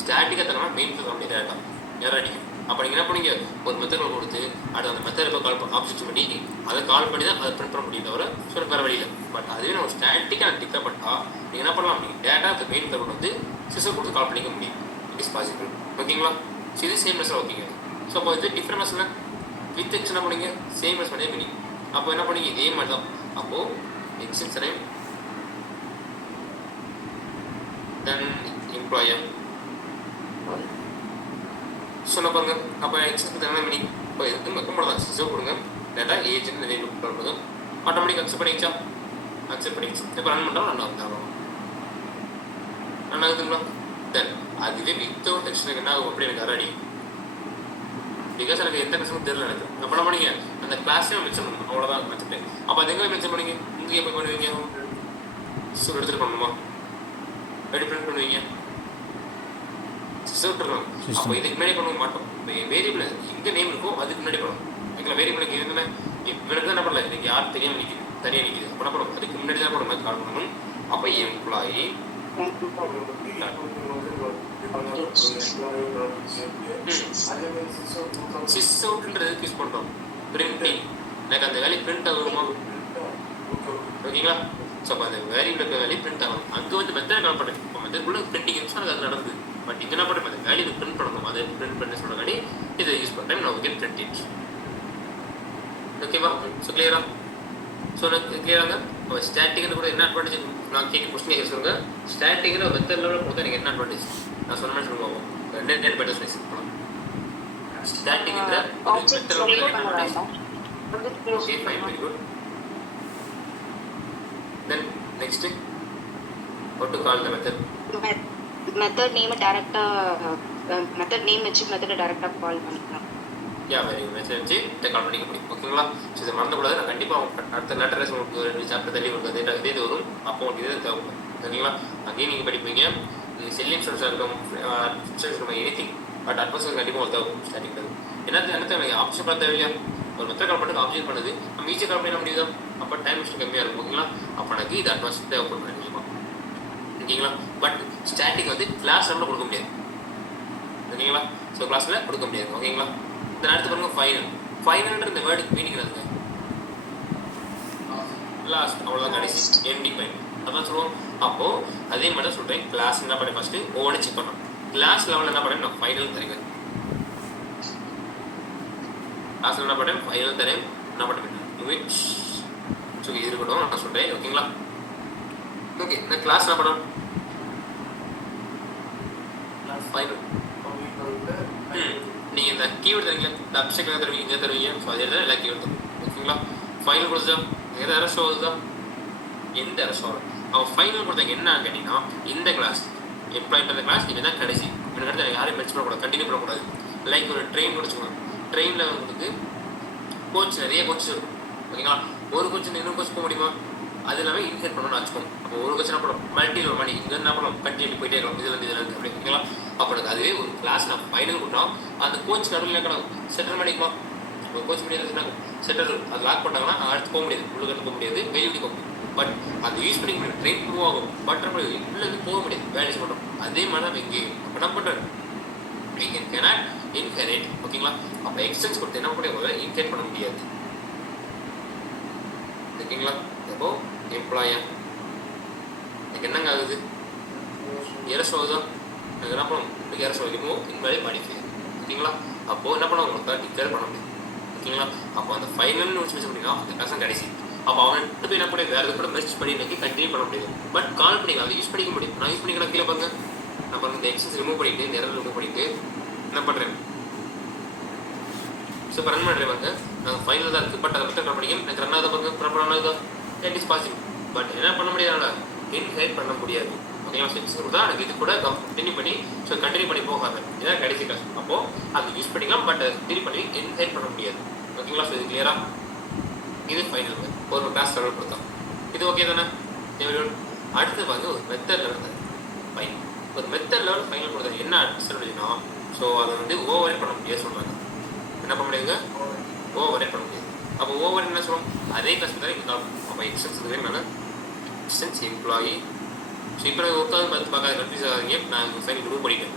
ஸ்டாட்டிக்காக தரமா மெயின் பண்ண முடியாது. டேரெக்டாக யாரும் அடிக்கும். அப்போ நீங்கள் என்ன பண்ணீங்க, ஒரு மெத்தட் கொடுத்து அடுத்து அந்த மெத்தட் இப்போ கால் ஆப்ஜெக்ட் பண்ணி அதை கால் பண்ணி தான் அதை பிரிண்ட் பண்ண முடியும் தவிர சொல்ல வேறு வழியில். பட் அதுவே நான் ஒரு ஸ்டாட்டிக்காக நான் டிக்ளேர் பண்ணிட்டா நீங்கள் என்ன பண்ணலாம், நீங்கள் டேட்டா அந்த மெயின் மெத்தட் வந்து சிஸ்டம் கொடுத்து கால் பண்ணிக்க முடியும். It is possible. ஓகேங்களா? ஸோ இது சேம் மெஸில் ஓகேங்க. ஸோ அப்போ இது டிஃப்ரெண்ட் மெஸில் வித் எக்ஸ் என்ன பண்ணீங்க, சேம் மெஸ் பண்ணே பண்ணி அப்போ என்ன பண்ணீங்க, இதே மாதிரி தான். அப்போது எக்ஸின்ஸ் நேம் தென் எம்ப்ளாயர் சொன்ன பாருங்க. அப்போ எக்ஸஸ் என்ன பண்ணி இப்போ இது மட்டும் தான் சிஸ்டம் கொடுங்க. டேட்டா ஏஜென்ட் வேரியபிள் கொடுக்குறது ஆட்டோமேட்டிக் அக்செப்ட் பண்ணிச்சா, அக்செப்ட் பண்ணிச்சு. இப்போ ரன் பண்ணால் ரன் ஆகும். ரன் ஆகுதுங்களா? தென் அதுவே வித்தவுட் டெக்ஸ்ட் என்ன ஆகும் அப்படி எனக்கு அரடி. பிகாஸ் எனக்கு எந்த கஷ்டமும் தெரியல எனக்கு. அப்போ என்ன பண்ணீங்க, அந்த கிளாஸையும் மென்ஷன் பண்ணணும். அவ்வளோதான் வச்சுட்டு. அப்போ அது எங்கே மென்ஷன் பண்ணீங்க, இங்கே போய் பண்ணுவீங்க. ஸோ எடுத்துகிட்டு பண்ணணுமா, எப்படி பிரிண்ட் பண்ணுவீங்க, சிஸ்டம் இருக்கணும். அப்போ இதுக்கு முன்னாடி பண்ண மாட்டோம். வேரியபிள் எங்கே நேம் இருக்கோ அதுக்கு முன்னாடி பண்ணணும். ஓகேங்களா? வேரியபிளுக்கு இருந்தால் இவனுக்கு தான் என்ன பண்ணல, எனக்கு யார் தெரியாமல் நிற்கிது, தனியாக நிற்கிது. அப்போ என்ன பண்ணணும், அதுக்கு முன்னாடி தான் பண்ண மாதிரி கால் பண்ணணும். அப்போ எம்ப்ளாயி சிஸ் அவுட்ன்றதுக்கு யூஸ் பண்ணுறோம். பிரிண்டிங் எனக்கு அந்த வேலையை பிரிண்ட் ஆகுமா? ஓகேங்களா? ஸோ அப்போ அந்த வேரியபிளுக்கு வேலையை பிரிண்ட் ஆகும். அங்கே வந்து மெத்தட் கால் பண்ணுறேன். இப்போ மெத்தட்குள்ளே பிரிண்டிங் இருந்துச்சு, எனக்கு அது நடந்தது. பட் இங்கே என்ன பண்ணுறேன், அந்த வேல்யூ பிரிண்ட் பண்ணணும். அதை பிரிண்ட் பண்ண சொல்கிற வேண்டி இதை யூஸ் பண்ணுறேன். நான் ஓகே பிரிண்ட் இட். ஓகேவா? ஸோ கிளியரா? ஸோ எனக்கு கிளியராங்க. இப்போ ஸ்டாட்டிக்னு கூட என்ன அட்வான்டேஜ் நான் கேட்க கொஸ்டின் கேட்க சொல்லுங்கள். ஸ்டாட்டிக்னு மெத்தட் லெவலில் கொடுத்தா எனக்கு என்ன அட்வான்டேஜ் நான் சொன்ன மாதிரி சொல்லுவாங்க. ரெண்டு பெட்டர் ஸ்பேஸ் பண்ணலாம். ஸ்டாட்டிக்ன்ற மெத்தட் லெவலில் advantage. Okay fine, very good. Then next how to call the method. Method name டைரக்டா மெத்தட் நேம் வச்சு மெத்தட் டைரக்டா கால் பண்ணிக்கலாம். யா வெரி குட். மெத்தட் வச்சு கால் பண்ணிக்க முடியும். ஓகேங்களா? ஸோ இதை மறந்துக்கூடாது. நான் கண்டிப்பாக அடுத்த லெட்டர்ஸ் உங்களுக்கு 2 சாப்டர் தள்ளி உங்களுக்கு இதே வரும். அப்போ உங்களுக்கு இதே தேவைப்படும். சரிங்களா? அங்கேயும் நீங்கள் படிப்பீங்க. நீங்கள் செல் இன்சூரன்ஸாக இருக்கட்டும் எனிதிங். பட் அட்வான்ஸ் கண்டிப்பாக ஒரு தேவைப்படும். ஸ்டார்டிங் என்ன தேவை, ஆப்ஷன் பண்ண தேவையில்லையா? ஒரு மெத்தட் கால் பண்ணுறது ஆப்ஷன் பண்ணுது நம்ம ஈஸியாக கால் பண்ண முடியுதா? அப்போ டைம் மிஷன் கம்மியாக இருக்கும். ஓகேங்களா? அப்போ எனக்கு இது அட்வான்ஸ் தேவைப்படும் நிச்சயமாக. ஓகேங்களா? பட் ஸ்டாட்டிக் வந்து கிளாஸ் லெவலில் கொடுக்க முடியாது. ஓகேங்களா? ஸோ கிளாஸில் கொடுக்க முடியாது. ஓகேங்களா? தென் அடுத்து பாருங்க ஃபைனல். ஃபைனல்ன்ற இந்த வேர்டுக்கு மீனிங் என்னதுங்க? லாஸ்ட். அவ்வளோதான் கடைசி. எண்டிங் பாயிண்ட் அதான் சொல்லுவோம். அப்போது அதே மாதிரி தான் சொல்கிறேன். கிளாஸ் என்ன பண்ணேன், ஃபஸ்ட்டு ஒவ்வொன்று செக் பண்ணோம். கிளாஸ் லெவலில் என்ன பண்ணேன், நான் ஃபைனல் தருவேன். கிளாஸில் என்ன பண்ணுறேன் ஃபைனல் தரேன் என்ன பண்ணுறேன் விச் ஸோ இது இருக்கட்டும் நான் சொல்கிறேன் ஓகேங்களா. ஓகே இந்த கிளாஸ் என்ன பண்ணணும் ஃபைனல் நீங்கள் இந்த கீவேர்டு தருவீங்க இந்த அப்செக்ட் தருவீங்க இங்கே தருவீங்க ஸோ அதே தான் எல்லா கீவேர்டு தரும் ஓகேங்களா. ஃபைனல் கொடுத்தா எதாவது எரர் ஷோ வருதா எந்த எரர் ஷோ வரும் அவன் ஃபைனல் கொடுத்தாங்க என்ன கேட்டிங்கன்னா இந்த கிளாஸ் எம்ப்ளாய்மெண்ட் அந்த கிளாஸ் நீங்கள் தான் கடைசி எனக்கு அடுத்து எனக்கு யாரையும் மென்ஷன் பண்ணக்கூடாது கண்டினியூ பண்ணக்கூடாது. லைக் ஒரு ட்ரெயின் கொடுத்துக்கோங்க ட்ரெயினில் உங்களுக்கு கோச் நிறைய கோச்சஸ் இருக்கும் ஓகேங்களா. ஒரு கோச் இன்னொரு கோச் போக முடியுமா அது இல்லாமல் இன்சைட் பண்ணணும்னு வச்சுக்கோங்க. அப்போ ஒரு கோச் என்ன பண்ணணும் மல்டி ஒரு மணி இங்கே என்ன பண்ணலாம் கண்டினியூ போயிட்டே இருக்கலாம் இதில் இருக்குது ஓகேங்களா. அப்போ எனக்கு அதுவே ஒரு கிளாஸ் நான் ஃபைனல் கொடுத்தோம் அந்த கோச் நடுவில் என்ன கிடக்கும் செட்டர் பண்ணிக்குமா ஒரு கோச் முடியாது செட்டர் அது லாக் பண்ணாங்கன்னா அடுத்து போக முடியாது உள்ளுக்கு போக முடியாது வெளியே போக முடியும். பட் அது யூஸ் பண்ணிக்க முடியும் ட்ரெயின் மூவ் ஆகும் பட் நம்ம உள்ளேருந்து போக முடியாது வேலை பண்ணுறோம். அதே மாதிரி தான் இங்கே என்ன பண்ணுறேன் we cannot inherit ஓகேங்களா. அப்போ எக்ஸ்டென்ஸ் கொடுத்து என்ன பண்ண இன்ஹெரிட் பண்ண முடியாது ஓகேங்களா. அப்போ எம்ப்ளாயா எனக்கு என்னங்க ஆகுது எரர் ஷோ தான் எனக்கு என்ன பண்ணணும் இன்னைக்கு error show remove invalid modify ஓகேங்களா. அப்போது என்ன பண்ண உங்களுக்கு டிக்ளேர் பண்ண முடியும் ஓகேங்களா. அப்போ அந்த ஃபைனல்னு ஒரு ஸ்பெஷல் பண்ணிக்கலாம் அந்த கசம் கடைசி அப்போ அவன் போய் என்ன கூட வேறு கூட மெர்ஜ் பண்ணி இன்னைக்கு கண்டினியூ பண்ண முடியாது பட் கால் பண்ணிக்கலாம் அதை யூஸ் பண்ணிக்க முடியும். நான் யூஸ் பண்ணிக்கலாம் கீழே பாருங்க நான் பாருங்க இந்த எக்ஸஸ் ரிமூவ் பண்ணிட்டு இந்த எரர் ரிமூவ் பண்ணிட்டு என்ன பண்ணுறேன் ஸோ இப்போ ரன் பண்ணுறேன் பாருங்க நாங்கள் ஃபைனல் தான் இருக்குது பட் அதை மட்டும் ரன் பண்ணிக்க எனக்கு ரன் ஆகுது பாருங்க ப்ராப்பர் ரன் ஆகுதா தட் இஸ் பாசிபிள் பட் என்ன பண்ண முடியாதுனால இன்ஹெரிட் பண்ண முடியாது ஓகேங்களா. எக்ஸஸ் கொடுத்தா எனக்கு இது கூட கண்டினியூ பண்ணி ஸோ கண்டினியூ பண்ணி போகாது இதான் கடைசி கிளாஸ் அப்போது அது யூஸ் பண்ணிக்கலாம் பட் திருப்பி பண்ணி இன்ஹெரிட் பண்ண முடியாது ஓகேங்களா. ஸோ இது கிளியராக இது ஃபைனல் ஒரு கிளாஸ் லெவல் கொடுத்தோம் இது ஓகே தானே. அடுத்து வந்து ஒரு மெத்தட் லெவல் ஃபைன் ஒரு மெத்தட் லெவல் ஃபைனல் கொடுத்தது என்ன சொல்லுதுன்னா ஸோ அதை வந்து ஓவர் பண்ண முடியாது சொல்கிறாங்க என்ன பண்ண முடியாதுங்க ஓவர் பண்ண முடியாது. அப்போ ஓவர் என்ன சொல்லுவோம் அதே கிளாஸ் தான் இங்கே அப்போ எக்ஸ்டென்ஸ் மேலே எக்ஸ்டென்ஸ் எம்ப்ளாயி ஸோ இப்போ நான் ஒர்க் ஆகுது பார்க்காது கன்ஃபியூஸ் ஆகாதீங்க நான் ஃபைன் ரிமூவ் பண்ணிட்டேன்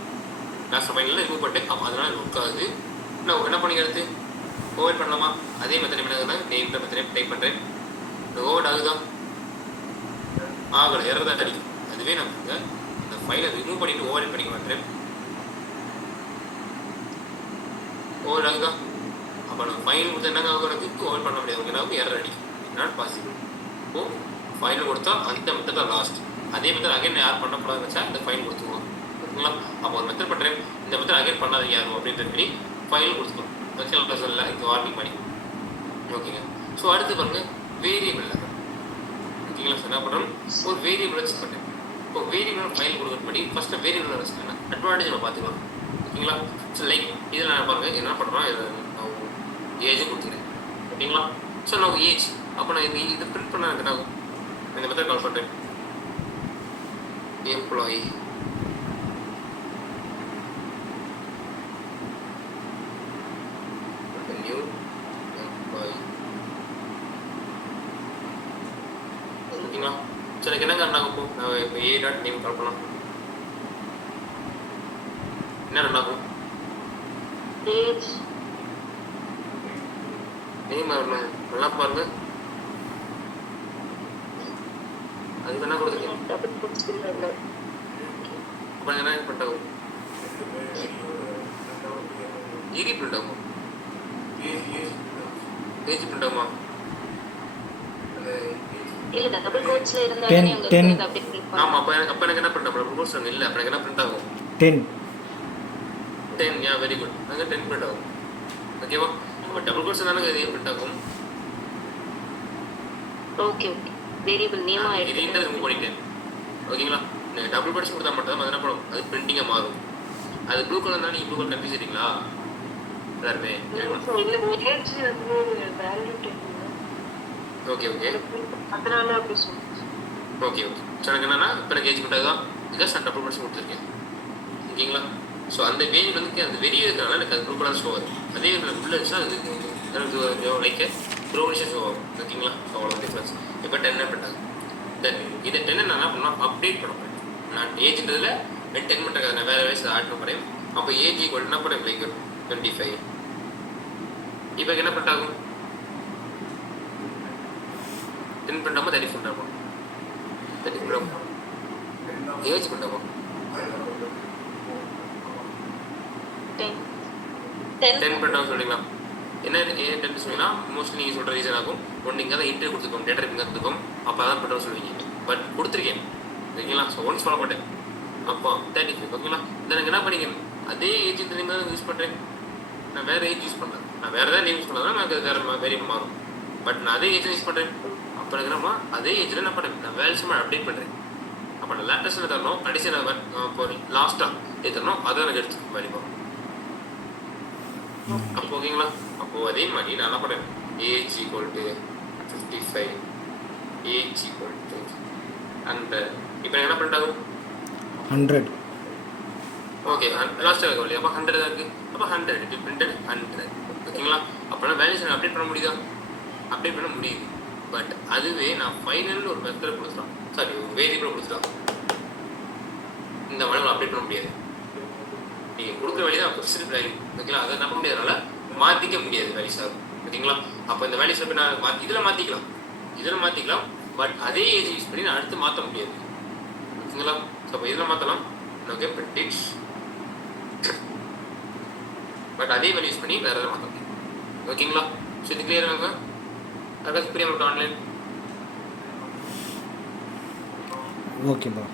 கிளாஸ் ஃபைனலில் ரிமூவ் பண்ணிட்டேன் அப்போ அதனால் ஒர்க் ஆகுது நான் என்ன பண்ணிக்கிறது ஓவர் பண்ணலாமா அதே மெத்தட் என்ன நேம் மெத்தட் டைப் பண்ணுறேன் இந்த ஓவர் ஆகுதா ஆகலை எரர் தான் அடிக்கும் அதுவே நமக்கு இந்த ஃபைலை ரிமூவ் பண்ணிவிட்டு ஓவர் பண்ணிக்க மாட்டேன் ஓவர் ஆகுதா அப்போ நம்ம ஃபைல் கொடுத்தா என்னங்க ஆகுறதுக்கு ஓவர் பண்ண முடியாது உங்களுக்கு எரர் அடிக்கும் நாட் பாசிபிள். இப்போது ஃபைல் கொடுத்தா அந்த மெத்தட் தான் லாஸ்ட் அதே மெத்தட் அகைன் யார் பண்ணக்கூடாதுன்னு வச்சா இந்த ஃபைல் கொடுத்துருவோம் ஓகேங்களா. அப்போ ஒரு மெத்தட் பண்ணுறேன் இந்த மெத்தட் அகைன் பண்ணாதீங்க யாரும் அப்படின்ற மாதிரி ஃபைல் கொடுத்துருவோம் வெர்ச்சுவல் கிளாஸில் இங்கே வார்னிங் பண்ணி ஓகேங்க. ஸோ அடுத்து பாருங்கள் வேரியபிள் ஓகேங்களா. ஸோ என்ன பண்ணுறோம் ஒரு வேரியபிள் வச்சு பண்ணுறேன் இப்போ வேரியபிள் ஃபைல் கொடுக்குறபடி ஃபஸ்ட்டு வேரியபிள் வச்சுக்கோங்க அட்வான்டேஜ் நம்ம பார்த்துக்கலாம் ஓகேங்களா. ஸோ லைக் இதில் நான் பாருங்கள் என்ன பண்ணுறோம் நான் ஏஜும் கொடுத்துக்கிறேன் ஓகேங்களா. ஸோ நான் ஏஜ் அப்போ நான் இது பிரிண்ட் பண்ண எனக்கு நான் இந்த மெத்தட் கால் பண்ணுறேன் எம்ப்ளாயி நியூ எம்ப்ளாயி ஓகேங்களா. ஸோ எனக்கு என்னங்க ரன் இப்போ நான் இப்போ ஏ டாட் நேம் கால் பண்ணலாம் என்ன ரன் ஆகும் நேம் வரணும் நல்லா பாருங்க அதுக்கு என்ன கொடுத்துருக்கேன் அப்போ என்ன பிரிண்ட் ஆகும் ஈரி பிரிண்ட் ஆகும் ஏஜ் பிரிண்ட் ஆகுமா ஆமாம் அப்போ எனக்கு என்ன பிரிண்ட் ஆகும் கோர்ஸ் இல்லை அப்போ எனக்கு என்ன பிரிண்ட் ஆகும் 10 யா வெரி குட் அங்கே 10 பிரிண்ட் ஆகும் ஓகேவா. அப்போ டபுள் கோர்ஸ் தானே இதே பிரிண்ட் ஆகும் ஓகே ஓகே வேரியபிள் நேமா இது இன்டர் ரிமூவ் பண்ணிட்டேன் ஓகேங்களா. நீங்கள் டபுள் கோர்ஸ் கொடுத்தா மட்டும் தான் அது என்ன பண்ணும் அது பிரிண்டிங்காக மாறும் அது ப்ளூ கலர் தான் நீங்கள் ப்ளூ கலர் கன்ஃபியூஸ் ஆகிட்டீங்களா எல்லாருமே ஓகே ஓகே அதனால அப்படி சொல்லுங்க ஓகே ஓகே. ஸோ எனக்கு என்னன்னா இப்போ எனக்கு ஏஜ் பிரிண்ட் ஆகுதான் இதான் நான் டபுள் கோர்ஸ் கொடுத்துருக்கேன் ஓகேங்களா. ஸோ அந்த வேரியபிளுக்கு அந்த வெளியே இருக்கிறனால எனக்கு அது ப்ளூ கலர் ஷோ ஆகுது அதே எனக்கு உள்ள இருந்துச்சுன்னா அது லைக் ப்ரௌனிஷாக ஷோ ஆகும் ஓகேங்களா. அவ்வளோ டிஃப்ரென்ஸ் இப்போ 10 பிரிண்ட் ஆகும் தென் இதை 10 நான் என்ன பண்ணால் அப்டேட் பண்ண போகிறேன் நான் ஏஜ்ன்றதில் 10 மட்டும் இருக்காது நான் வேறு வயசு ஆட் பண்ண போகிறேன் அப்போ ஏஜ் ஈக்குவல் என்ன பண்ணேன் லைக் 25 இப்போ என்ன பிரிண்ட் ஆகும் 10 பிரிண்ட் ஆகும் 30 பிரிண்ட் ஆகும் 30 பிரிண்ட் ஆகும் ஏஜ் பிரிண்ட் ஆகும் 10 பிரிண்ட் ஆகும் சொல்லிங்களா என்ன ஏன் டென்ட் சொன்னீங்கன்னா மோஸ்ட்லி நீங்கள் சொல்கிற ரீசன் ஆகும். ஒன்று இங்கே தான் இன்டர்வியூ கொடுத்துருக்கோம், டேட்டா டைப்பிங் கொடுத்துருக்கோம், அப்போ தான் பெட்ரோல் சொல்லுவீங்க. பட் கொடுத்துருக்கேன் ஓகேங்களா. ஸோ ஒன்ஸ் பண்ண மாட்டேன். அப்போ 35 ஓகேங்களா. இதை எனக்கு என்ன பண்ணிக்கணும், அதே ஏஜ் நீங்கள் தான் யூஸ் பண்ணுறேன். நான் வேறு ஏஜ் யூஸ் பண்ணுறேன், நான் வேறு ஏதாவது நேம் யூஸ் பண்ணால் தான் எனக்கு வேறு வேரியபிள் மாறும். பட் நான் அதே ஏஜ் யூஸ் பண்ணுறேன். அப்போ எனக்கு என்னமா அதே ஏஜில் என்ன பண்ணுறேன், நான் வேல்யூஸ் அப்டேட் பண்ணுறேன். அப்போ நான் லேட்டஸ்ட் என்ன தரணும், கடைசி நான் இப்போ லாஸ்ட்டாக எது தரணும் அதை எனக்கு எடுத்து வேல்யூ. அப்போ ஓகேங்களா. அப்போது அதே மாதிரி நான் என்ன பண்ணுறேன், age equal to 55, age equal to 100. இப்போ என்ன பண்ணிட்டாங்க 100. ஓகே லாஸ்ட்டாக இருக்க இல்லையா, அப்போ 100 தான் இருக்குது. அப்போ 100 பிரிண்டட் 100 ஓகேங்களா. அப்போனா வேல்யூஸ் அப்டேட் பண்ண முடியுதா, அப்டேட் பண்ண முடியுது. பட் அதுவே நான் ஃபைனல் ஒரு மெத்தட் கொடுத்துட்டோம், சாரி ஒரு வேரியபிள் கொடுத்துட்டோம், இந்த வேல்யூ அப்டேட் பண்ண முடியாது. நீங்கள் கொடுக்குற வேல்யூ தான் ஃபிக்ஸ்டு வேல்யூ ஓகேங்களா. அதை என்ன பண்ண முடியாதனால மாற்றிக்க முடியாது வேல்யூஸ் ஆகும் ஓகேங்களா. அப்போ இந்த வேல்யூஸ் போய் நான் இதில் மாற்றிக்கலாம், பட் அதே ஏஜ் யூஸ் பண்ணி நான் அடுத்து மாற்ற முடியாது ஓகேங்களா. ஸோ அப்போ இதில் மாற்றலாம் ஓகே ப்ரிடிக்ட், பட் அதே வேல்யூ யூஸ் பண்ணி வேறு எதாவது மாற்ற முடியும் ஓகேங்களா. ஸோ இது கிளியராக இருங்க. அதுக்காக புரிய மட்டும் ஆன்லைன் ஓகே ப்ரோ.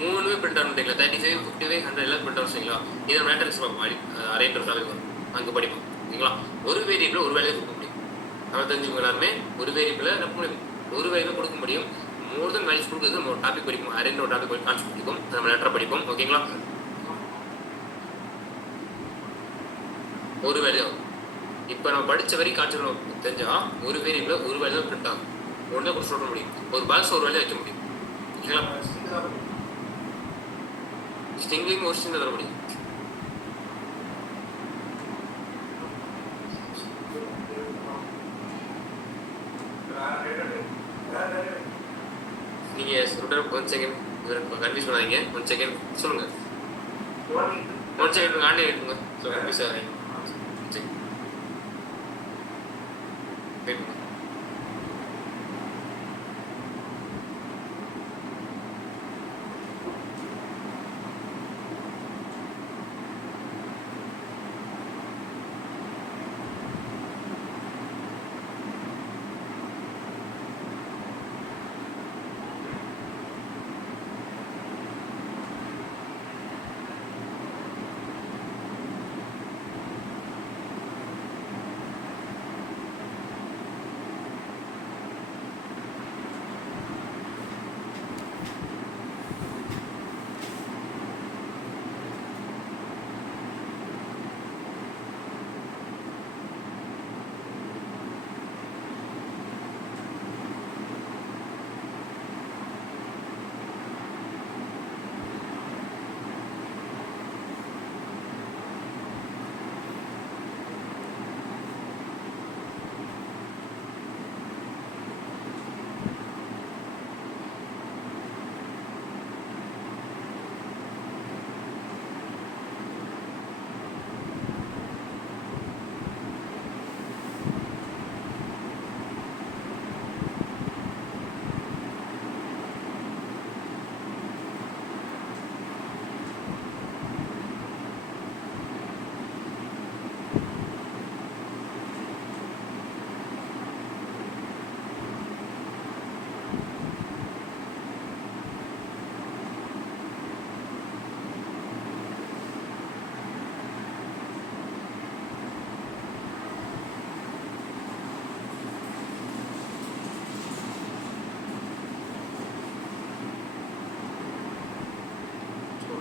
மூணுமே பிரிண்ட் அவுட் பண்ணிக்கலாம். 35, 55, 100 எல்லாம் பிரிண்ட் அவுட் பண்ணிக்கலாம். இதை மேட்ரிக்ஸ் அரே டாபிக் வரும், அங்கே படிப்போம் ஓகேங்களா. ஒரு வேரியபிள் ஒரு வேலையை கொடுக்க முடியும். நம்ம தெரிஞ்சுக்கோங்க எல்லாருமே ஒரு வேரியபிளை என்ன முடியும், ஒரு வேரியபிள் கொடுக்க முடியும். மோர் தென் வேல்யூஸ் கொடுக்குறது நம்ம ஒரு டாபிக் படிப்போம், அரேன்ற ஒரு டாபிக் கான்செப்ட் படிப்போம், நம்ம லெட்டரை படிப்போம் ஓகேங்களா. ஒரு வேல்யூ இப்போ நம்ம படித்த வரைக்கும் கான்செப்ட் தெரிஞ்சால் ஒரு வேரியபிள் ஒரு வேல்யூ தான் பிரிண்ட் ஆகும். ஒன்றே கூட சொல்ல முடியும், ஒரு பாக்ஸ் ஒரு வேலையை வைக்க முடியும் ஓகேங்களா. ஸ்ட்ரிங்லையும் ஒரு ஸ்ட்ரிங் தர முடியும். நீங்கள் சொல்கிற 1 செகண்ட் கன்ஃபியூஸ் பண்ணாதீங்க. 1 செகண்ட் சொல்லுங்கள். 1 செகண்ட் ஆன்லைன் எடுத்துங்க. ஸோ கன்ஃபியூஸ் ஆகிறீங்க.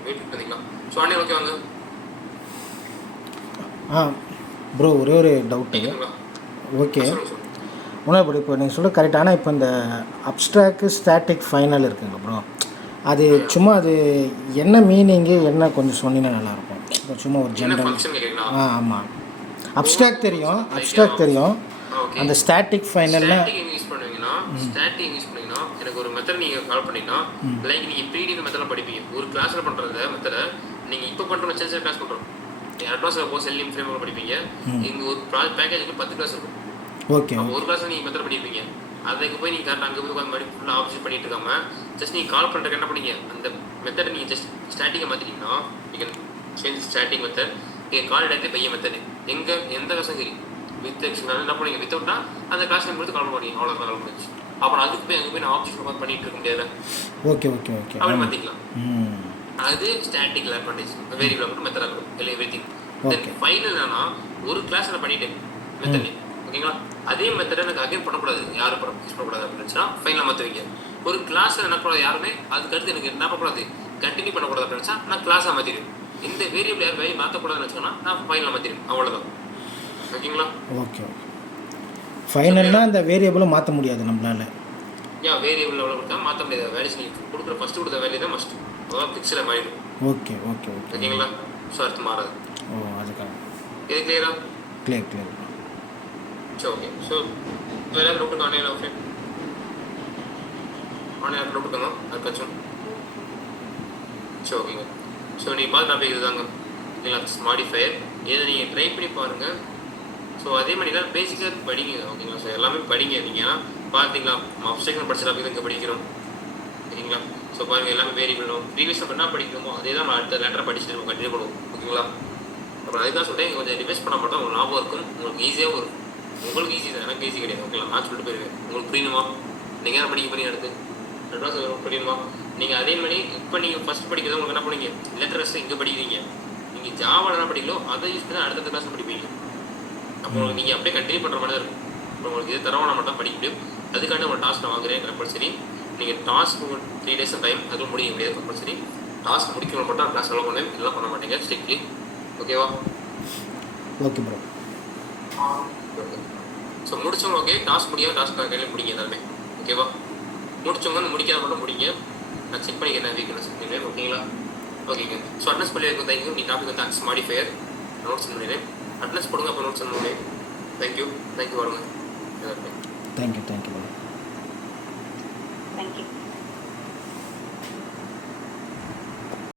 வெயிட் பண்ணிக்கலாம். ஸோ அண்ணே ஓகே வாங்க. ப்ரோ ஒரே ஒரு டவுட்டு. ஓகே சொல்லுங்கள். ஒன்றும் இப்போ நீங்கள் சொல்ல கரெக்ட். ஆனால் இப்போ இந்த அப்ஸ்ட்ராக்ட் ஸ்டாட்டிக் ஃபைனல் இருக்குங்க ப்ரோ, அது சும்மா அது என்ன மீனிங்கு என்ன கொஞ்சம் சொன்னீங்கன்னா நல்லாயிருக்கும். இப்போ சும்மா ஒரு ஜென்ரல். ஆமாம் அப்ஸ்ட்ராக்ட் தெரியும், அந்த ஸ்டாட்டிக் ஃபைனல்னா ஸ்டாட்டிக் யூஸ் பண்ணீங்கன்னா எனக்கு ஒரு மெத்தட் நீங்கள் கால் பண்ணிங்கன்னா லைக் நீங்கள் ப்ரீடிங் மெத்தடில் படிப்பீங்க. ஒரு கிளாஸில் பண்ணுறத மெத்தடை நீங்கள் இப்போ பண்ணுற சென்சர் கிளாஸ் பண்ணுறோம். அட்வான்ஸ் போஸ் எல்லிம் ஃப்ரேம் படிப்பீங்க. இங்கே ஒரு பேக்கேஜுக்கு 10 கிளாஸ் இருக்கும். ஓகே அப்போ ஒரு கிளாஸ் நீங்கள் மெத்தட் பண்ணியிருப்பீங்க. அதுக்கு போய் நீங்கள் கரெக்டாக அங்கே போய் உட்காந்து மாதிரி ஃபுல்லாக ஆப்ஷன் பண்ணிட்டு இருக்காம ஜஸ்ட் நீங்கள் கால் பண்ணுறதுக்கு என்ன பண்ணீங்க, அந்த மெத்தடை நீங்கள் ஜஸ்ட் ஸ்டாட்டிக்கை மாற்றிட்டீங்கன்னா you can change static method. நீங்கள் கால் டேரக்ட்லி பையன் மெத்தடு எந்த கிளாஸும் சரி வித் எக்ஸ்ட்ரா என்ன பண்ணுவீங்க, வித்தவுட்னா அந்த கிளாஸ் நேம் கொடுத்து கால் பண்ணுவீங்க, அவ்வளோ கால் பண்ணிச்சு. அப்புறம் அதுக்கு போய் அங்கே போய் நான் ஆப்ஷன் உட்காந்து பண்ணிட்டு இருக்க முடியாது. ஓகே ஓகே ஓகே அப்படி மாற்றிக்கலாம். ம் அது ஸ்டாட்டிக் அட்வான்டேஜ். வேரியபிள் ஆகட்டும் மெத்தட் ஆகட்டும் இல்லை எவ்ரி திங். தென் Okay. ஃபைனல் என்னன்னா ஒரு கிளாஸ் நான் பண்ணிட்டேன் மெத்தட், ஓகேங்களா. அதே மெத்தடை எனக்கு அகைன் பண்ணக்கூடாது, யாரும் யூஸ் பண்ணக்கூடாது அப்படின்னு இருந்துச்சுன்னா ஃபைனலாக மாற்றுவீங்க. ஒரு கிளாஸில் என்ன பண்ணக்கூடாது, யாருமே அதுக்கு அடுத்து எனக்கு என்ன பண்ணக்கூடாது, கண்டினியூ பண்ணக்கூடாது அப்படின்னு நினச்சா நான் கிளாஸாக மாற்றிடுவேன். இந்த வேரியபிள் யார் வேலையை மாற்றக்கூடாதுன்னு வச்சுக்கோன்னா நான் ஃபைனலாக மாற்றிடுவேன், அவ்வளோதான். ஓகேங்களா. Okay okay. ஃபைனல்னா அந்த வேரியபிளும் மாற்ற முடியாது நம்மளால. ஏன் வேரியபிள் எவ்வளோ கொடுத்தா மாற்ற முடியாது, வேல்யூஸ் நீங்கள் கொடுக்குற ஃபஸ்ட்டு கொடுத்த வேல்யூ தான் மஸ்ட், அதான் ஃபிக்ஸில் மாறிடும். Okay okay okay. ஓகேங்களா. ஸோ அடுத்து மாறாது. ஓ அதுக்காக இது கிளியரா? Clear clear. சரி ஓகே. ஸோ வேறு யாரும் நோட்டுங்க ஆன்லைன் ஆஃப்லைன் ஆன்லைன் நோட்டுக்கோங்க அதுக்காச்சும். சரி ஓகேங்க. ஸோ நீங்கள் பார்த்து டாபிக் இதுதாங்க, ஓகேங்களா. மாடிஃபயர் இதை நீங்கள் ட்ரை பண்ணி பாருங்கள். ஸோ அதே மாதிரி எல்லாம் பேசிக்காக படிங்க, ஓகேங்களா. ஸோ எல்லாமே படிங்க. நீங்கள் ஏன்னா பார்த்தீங்களா அப்ஸ்ட்ரக்ஷன் படிச்ச டாபிக் இங்கே படிக்கிறோம், சரிங்களா. ஸோ பாருங்கள் எல்லாமே வேரியபிளும் ப்ரீவியஸாக என்ன படிக்கிறோமோ அதே தான் அடுத்த லெட்டரை படிச்சுட்டு நம்ம கண்டினியூ பண்ணுவோம், ஓகேங்களா. அப்புறம் அதுதான் சொல்லிட்டு இங்கே கொஞ்சம் ரிவைஸ் பண்ண மட்டும் உங்களுக்கு ஞாபகம் இருக்கும், உங்களுக்கு ஈஸியாக வரும். உங்களுக்கு ஈஸி தான், எனக்கு ஈஸி கிடையாது, ஓகேங்களா. நான் சொல்லிட்டு போயிருவேன். உங்களுக்கு புரியணுமா, நீங்கள் என்ன படிக்க பண்ணி எடுத்து அட்வான்ஸ் புரியணுமா. நீங்கள் அதே மாதிரி இப்போ நீங்கள் ஃபஸ்ட் படிக்கிறது உங்களுக்கு என்ன பண்ணுவீங்க, லெட்டர்ஸ் இங்கே படிக்கிறீங்க, நீங்கள் ஜாவால் என்ன படிக்கலோ அதை யூஸ் பண்ணி அடுத்த கிளாஸ் படிப்பீங்க. அப்போ நீங்கள் அப்படியே கண்டினியூ பண்ணுற மாதிரி தான் இருக்கும். இப்போ உங்களுக்கு இது தரவான மட்டும் படிக்க முடியும். அதுக்காண்டி உங்கள் டாஸ்க் நான் வாங்குறேன் கம்பல்சரி. நீங்கள் டாஸ்க் 3 days டைம் அதுவும் முடிக்க முடியாது கம்பல்சரி. டாஸ்க் முடிக்கணும் மட்டும் கிளாஸ் நல்லா பண்ணுவேன், இதெல்லாம் பண்ண மாட்டேங்க ஸ்ட்ரிக்ட்லி, ஓகேவா. Okay bro. ஸோ முடிச்சவங்க ஓகே, டாஸ்க் முடியாது, டாஸ்க் கையில் முடிங்க எல்லாருமே, ஓகேவா. முடிச்சவங்க முடிக்காத மட்டும் முடிங்க, நான் செக் பண்ணிக்கிறேன் வீக்னஸ் பண்ணிடுறேன், ஓகேங்களா. ஓகேங்க. ஸோ அட்னஸ் பண்ணி வைக்கும் தேங்க்யூ. நீ டாபிக் வந்து ஆக்ஸ் மாடிஃபயர் நோட்ஸ் பண்ணிடுறேன். அட்னஸ் போடுங்க, அப்போ நோட்ஸ் பண்ணுறேன். தேங்க்யூ தேங்க்யூ வருங்க எல்லாருமே. Thank you thank you bro. தேங்க்யூ.